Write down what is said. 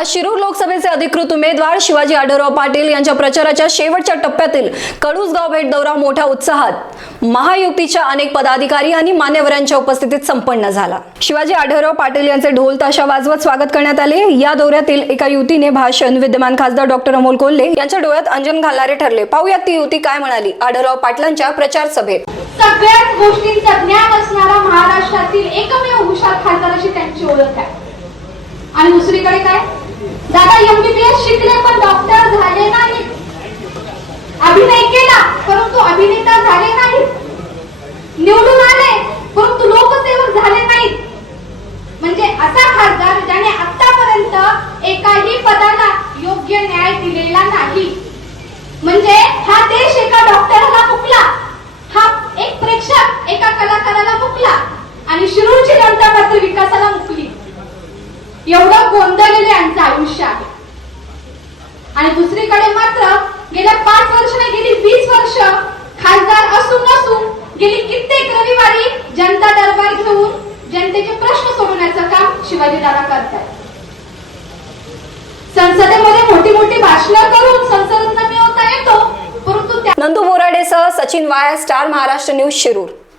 आज शिरूर लोकसभेचे अधिकृत उमेदवार शिवाजी आढळराव पाटील यांच्या प्रचाराच्या शेवटच्या टप्प्यातील कडूसगाव भेट दौरा मोठ्या उत्साहात. महायुतीच्या अनेक पदाधिकारी आणि मान्यवरांच्या उपस्थितीत संपन्न झाला. शिवाजी आढळराव पाटील यांचे ढोल ताशा वाजवत स्वागत करण्यात आले. या दौऱ्यातील एका युतीने भाषण विद्यमान खासदार डॉक्टर अमोल कोल्हे यांच्या डोळ्यात अंजन घालणारे ठरले. पाहूया ती युती काय म्हणाली. आढळराव पाटलांच्या प्रचार सभेत. सगळ्याच गोष्टींचं ज्ञान असणारा महाराष्ट्रातील एकमेव हुशार खासदार अशी त्यांची ओळख आहे. आणि दुसरीकडे काय? दादा एमबीबीएस शिकले पण डॉक्टर झाले नाही. अभिनय केला परंतु अभिनेता झाले नाही. निवडून आले परंतु लोकसेवक झाले नाहीत. म्हणजे असा खासदार ज्याने आतापर्यंत एकाही पदाला योग्य न्याय दिलेला नाही. म्हणजे हा देश एका डॉक्टरला मुकला हा एक प्रेक्षक एका कलाकाराला मुकला आणि शिरूरची जनता मात्र विकासाला मुकली. एवढं गोंधळलेलं यांचं आयुष्य. आणि दुसरीकडे मात्र गेल्या पाच वर्ष नाही गेली वीस वर्ष खासदार असून नसून गेली कित्येक रविवारी जनता दरबार घेऊन जनतेचे प्रश्न सोडवण्याचं काम शिवाजी दादा करतात संसदेमध्ये मोठी मोठी भाषणं करून संसदरत्न मिळवता येतो परंतु त्या नंदू बोराडेसह सचिन वाया स्टार महाराष्ट्र न्यूज शिरूर.